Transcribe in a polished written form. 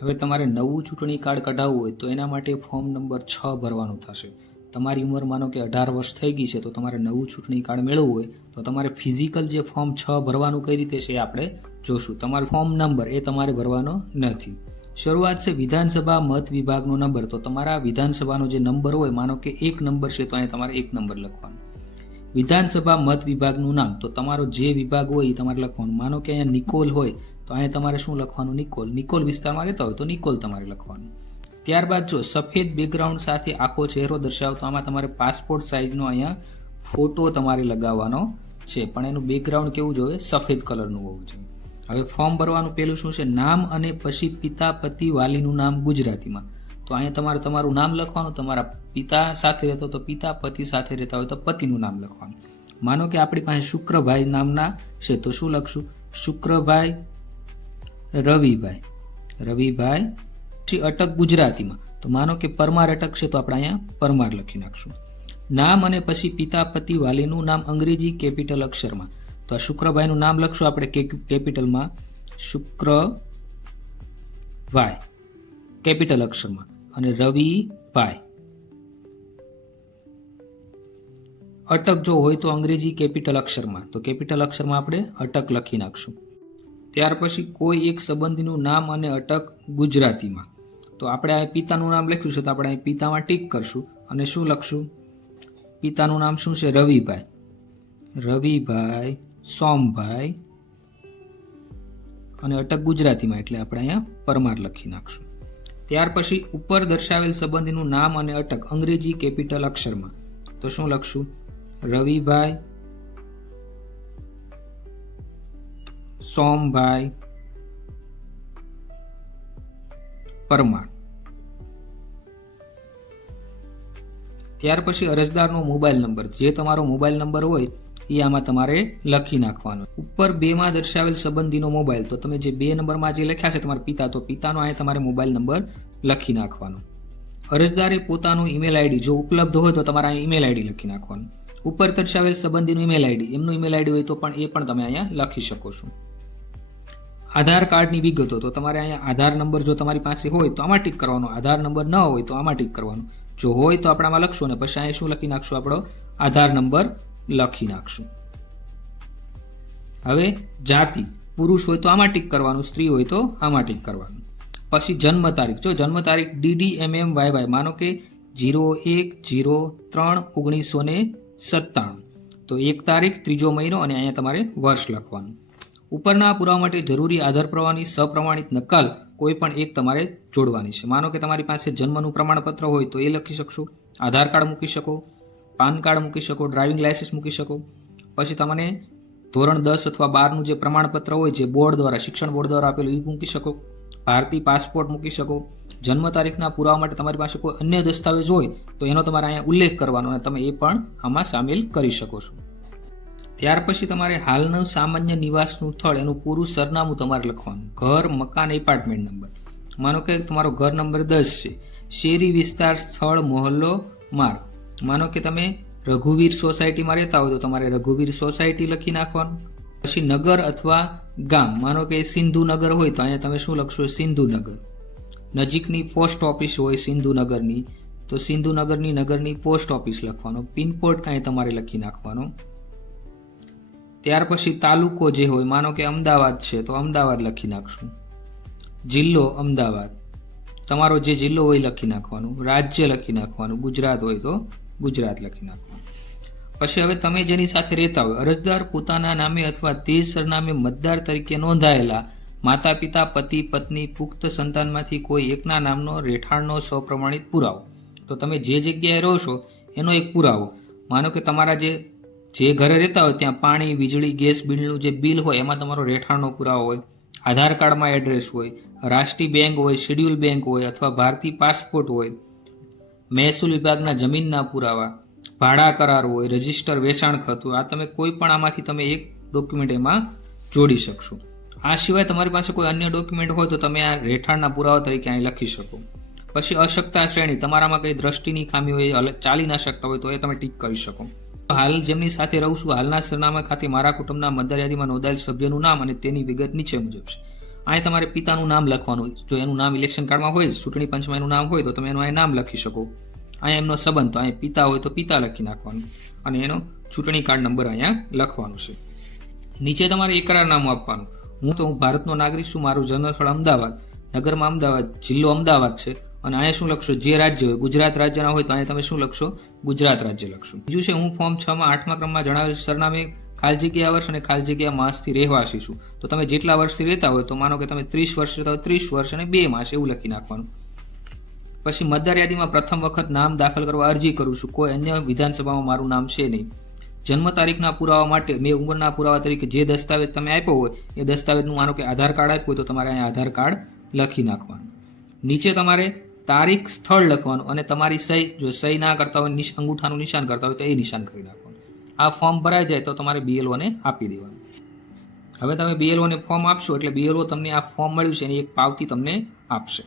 હવે તમારે નવું ચૂંટણી કાર્ડ કઢાવવું હોય તો એના માટે ફોર્મ નંબર 6 ભરવાનું થશે. તમારી ઉંમર માનો કે 18 વર્ષ થઈ ગઈ છે તો તમારે નવું ચૂંટણી કાર્ડ મેળવવું હોય તો તમારે ફિઝિકલ જે ફોર્મ 6 ભરવાનું કઈ રીતે છે એ આપણે જોશું. તમારો ફોર્મ નંબર એ તમારે ભરવાનો નથી. શરૂઆત છે વિધાનસભા મત વિભાગનો નંબર. તો તમારા વિધાનસભાનો જે નંબર હોય, માનો કે 1 નંબર છે તો અહીંયા તમારે 1 નંબર લખવાનો. વિધાનસભા મત વિભાગનું નામ, તો તમારો જે વિભાગ હોય એ તમારે લખવાનું. માનો કે અહીંયા નિકોલ હોય તો અહીંયા તમારે શું લખવાનું? નિકોલ વિસ્તારમાં રહેતા હોય તો નિકોલ તમારે લખવાનું. ત્યારબાદ જો સફેદ બેકગ્રાઉન્ડ સાથે આખો ચહેરો દર્શાવતો, આમાં તમારે પાસપોર્ટ સાઇઝનો અહીંયા ફોટો તમારે લગાવવાનો છે, પણ એનું બેકગ્રાઉન્ડ કેવું જોઈએ? સફેદ કલરનું હોવું જોઈએ. હવે ફોર્મ ભરવાનું પહેલું શું છે? નામ અને પછી પિતા પતિ વાલીનું નામ ગુજરાતીમાં. તો અહીંયા તમારે તમારું નામ લખવાનું. તમારા પિતા સાથે રહેતો તો પિતા, પતિ સાથે રહેતા હોય તો પતિનું નામ લખવાનું. માનો કે આપણી પાસે શુક્રભાઈ નામના છે તો શું લખશું? શુક્રભાઈ, રવિભાઈ. પછી અટક ગુજરાતીમાં, તો માનો કે પરમાર અટક છે તો આપણે અહીંયા પરમાર લખી નાખશું. નામ અને પછી પિતા પતિ વાલીનું નામ અંગ્રેજી કેપિટલ અક્ષરમાં. તો આ શુક્રભાઈનું નામ લખશું આપણે કેપિટલમાં, શુક્રભાઈ કેપિટલ અક્ષરમાં, અને રવિભાઈ અટક જો હોય તો અંગ્રેજી કેપિટલ અક્ષરમાં. તો કેપિટલ અક્ષરમાં આપણે અટક લખી નાખશું. ત્યાર પછી કોઈ એક સંબંધીનું નામ અને અટક ગુજરાતીમાં. તો આપણે આ પિતાનું નામ લખ્યું છે તો આપણે અહીં પિતામાં ટીક કરશું અને શું લખશું? પિતાનું નામ શું છે? રવિભાઈ, સોમભાઈ, અને અટક ગુજરાતીમાં એટલે આપણે અહીંયા પરમાર લખી નાખશું. ત્યાર પછી ઉપર દર્શાવેલ સંબંધીનું નામ અને અટક અંગ્રેજી કેપિટલ અક્ષરમાં. તો શું લખશું? રવિભાઈ, સોમભાઈ, પરમાર. ત્યાર પછી અરજદારનો મોબાઈલ નંબર, જે તમારો મોબાઈલ નંબર હોય એ આમાં તમારે લખી નાખવાનો. ઉપર 2 માં દર્શાવેલ સંબંધીનો મોબાઈલ, તો તમે જે 2 નંબરમાં જે લખ્યા છે તમારા પિતા, તો પિતાનો અહીંયા તમારે મોબાઈલ નંબર લખી નાખવાનો. અરજદારે પોતાનું ઈમેલ આઈડી જો ઉપલબ્ધ હોય તો તમારે અહીંયા ઈમેલ આઈડી લખી નાખવાનું. ઉપર દર્શાવેલ સંબંધીનું ઈમેલ આઈડી, એમનું ઈમેલ આઈડી હોય તો પણ એ પણ તમે અહીંયા લખી શકો છો. આધાર કાર્ડની વિગતો, તો તમારે અહીંયા આધાર નંબર જો તમારી પાસે હોય તો આમાં ટીક કરવાનો. આધાર નંબર ન હોય તો આમાં ટીક કરવાનું. જો હોય તો આપણે આમાં લખશું, અને પછી અહીંયા શું લખી નાખશું? આપણો આધાર નંબર લખી નાખશું. હવે જાતિ, પુરુષ હોય તો આમાં ટીક કરવાનું, સ્ત્રી હોય તો આમાં ટીક કરવાનું. પછી જન્મ તારીખ, જો જન્મ તારીખ DDMMYY, માનો કે 01/03/1997, તો 1 તારીખ 3જો મહિનો, અને અહીંયા તમારે વર્ષ લખવાનું. ઉપરના પુરાવા માટે જરૂરી આધાર પુરાવાની સપ્રમાણિત નકલ કોઈ પણ એક તમારે જોડવાની છે. માનો કે તમારી પાસે જન્મનું પ્રમાણપત્ર હોય તો એ લખી શકશો, આધાર કાર્ડ મૂકી શકો, પાન કાર્ડ મૂકી શકો, ડ્રાઇવિંગ લાયસન્સ મૂકી શકો. પછી તમને ધોરણ 10 અથવા 12નું જે પ્રમાણપત્ર હોય જે બોર્ડ દ્વારા, શિક્ષણ બોર્ડ દ્વારા આપેલું એ મૂકી શકો, ભારતીય પાસપોર્ટ મૂકી શકો. જન્મ તારીખના પુરાવા માટે તમારી પાસે કોઈ અન્ય દસ્તાવેજ હોય તો એનો તમારે અહીંયા ઉલ્લેખ કરવાનો, અને તમે એ પણ આમાં સામેલ કરી શકો છો. ત્યાર પછી તમારે હાલનું સામાન્ય નિવાસનું સ્થળ, એનું પૂરું સરનામું તમારે લખવાનું. ઘર, મકાન, એપાર્ટમેન્ટ નંબર. માનો કે તમારો ઘર નંબર 10 છે. શેરી વિસ્તાર, સ્થળ, મોહલ્લો, માર્ગ. માનો કે તમે રઘુવીર સોસાયટીમાં રહેતા હોય તો તમારે રઘુવીર સોસાયટી લખી નાખવાનું. પછી નગર અથવા ગામ, માનો કે સિંધુનગર હોય તો અહીંયા તમે શું લખશો? સિંધુનગર. નજીકની પોસ્ટ ઓફિસ હોય સિંધુનગરની તો સિંધુનગરની નગરની પોસ્ટ ઓફિસ લખવાનો. પિનકોડ કાંઈ તમારે લખી નાખવાનો. ત્યાર પછી તાલુકો જે હોય, માનો કે અમદાવાદ છે તો અમદાવાદ લખી નાખશું. જિલ્લો અમદાવાદ, તમારો જે જિલ્લો હોય લખી નાખવાનું. રાજ્ય લખી નાખવાનું. ગુજરાત હોય તો ગુજરાત લખી નાખવાનું. પછી હવે તમે જેની સાથે રહેતા હોય, અરજદાર પોતાના નામે અથવા તે સરનામે મતદાર તરીકે નોંધાયેલા માતા પિતા, પતિ પત્ની, પુખ્ત સંતાનમાંથી કોઈ એકના નામનો રહેઠાણનો સપ્રમાણિત પુરાવો. તો તમે જે જગ્યાએ રહો છો એનો એક પુરાવો. માનો કે તમારા જે ઘરે રહેતા હોય ત્યાં પાણી, વીજળી, ગેસ બિલનું જે બિલ હોય એમાં તમારો રહેઠાણનો પુરાવો હોય. આધાર કાર્ડમાં એડ્રેસ હોય. રાષ્ટ્રીય બેંક હોય, શેડ્યુલ બેંક હોય, અથવા ભારતીય પાસપોર્ટ હોય. મહેસૂલ વિભાગના જમીનના પુરાવા, ભાડા કરાર હોય, રજિસ્ટર વેચાણ ખાતું. આ તમે કોઈ પણ આમાંથી તમે એક ડોક્યુમેન્ટ એમાં જોડી શકશો. આ સિવાય તમારી પાસે કોઈ અન્ય ડોક્યુમેન્ટ હોય તો તમે આ રહેઠાણના પુરાવા તરીકે અહીં લખી શકો. પછી અશક્તા શ્રેણી, તમારામાં કઈ દ્રષ્ટિની ખામી હોય, ચાલી ના શકતા હોય તો એ તમે ટીક કરી શકો. હાલ જેમની સાથે રહું છું, હાલના સરનામા ખાતે મારા કુટુંબના મતદાર યાદીમાં નોંધાયેલ સભ્યનું નામ અને તેની વિગત નીચે મુજબ છે. અહીં તમારે પિતાનું નામ લખવાનું. જો એનું નામ ઇલેક્શન કાર્ડમાં હોય, ચૂંટણી પંચમાં એનું નામ હોય તો તમે એનું અહીં નામ લખી શકો. અહીંયા એમનો સંબંધ, તો અહીં પિતા હોય તો પિતા લખી નાખવાનું અને એનો ચૂંટણી કાર્ડ નંબર અહીંયા લખવાનું છે. નીચે તમારે એકરારનામું આપવાનું. હું ભારતનો નાગરિક છું, મારું જન્મ સ્થળ અમદાવાદ, નગરમાં અમદાવાદ, જિલ્લો અમદાવાદ છે. અને અહીંયા શું લખશો? જે રાજ્ય હોય, ગુજરાત રાજ્યના હોય તો અહીંયા તમે શું લખશો? ગુજરાત રાજ્ય લખશો. બીજું છે, હું ફોર્મ 6 માં 8મા ક્રમમાં જણાવેલ સરનામે ખાલી જગ્યા વર્ષ અને ખાલી જગ્યા માસથી રહેવાસી છું. તો તમે જેટલા વર્ષથી રહેતા હોય, તો માનો કે તમે 30 વર્ષ રહેતા હોય, 30 વર્ષ અને 2 માસ એવું લખી નાખવાનું. પછી મતદાર યાદીમાં પ્રથમ વખત નામ દાખલ કરવા અરજી કરું છું. કોઈ અન્ય વિધાનસભામાં મારું નામ છે નહીં. જન્મ તારીખના પુરાવા માટે મેં ઉંમરના પુરાવા તરીકે જે દસ્તાવેજ તમે આપ્યો હોય એ દસ્તાવેજનું માનો કે આધાર કાર્ડ આપ્યું હોય તો તમારે અહીંયા આધાર કાર્ડ લખી નાખવાનું. નીચે તમારે તારીખ, સ્થળ લખવાનું અને તમારી સહી, જો સહી ના કરતા હોય, અંગૂઠાનું નિશાન કરતા હોય તો એ નિશાન કરી નાખવાનું. આ ફોર્મ ભરાઈ જાય તો તમારે BLOને આપી દેવાનું. હવે તમે BLOને ફોર્મ આપશો એટલે BLO તમને આ ફોર્મ મળ્યું છે એની એક પાવતી તમને આપશે.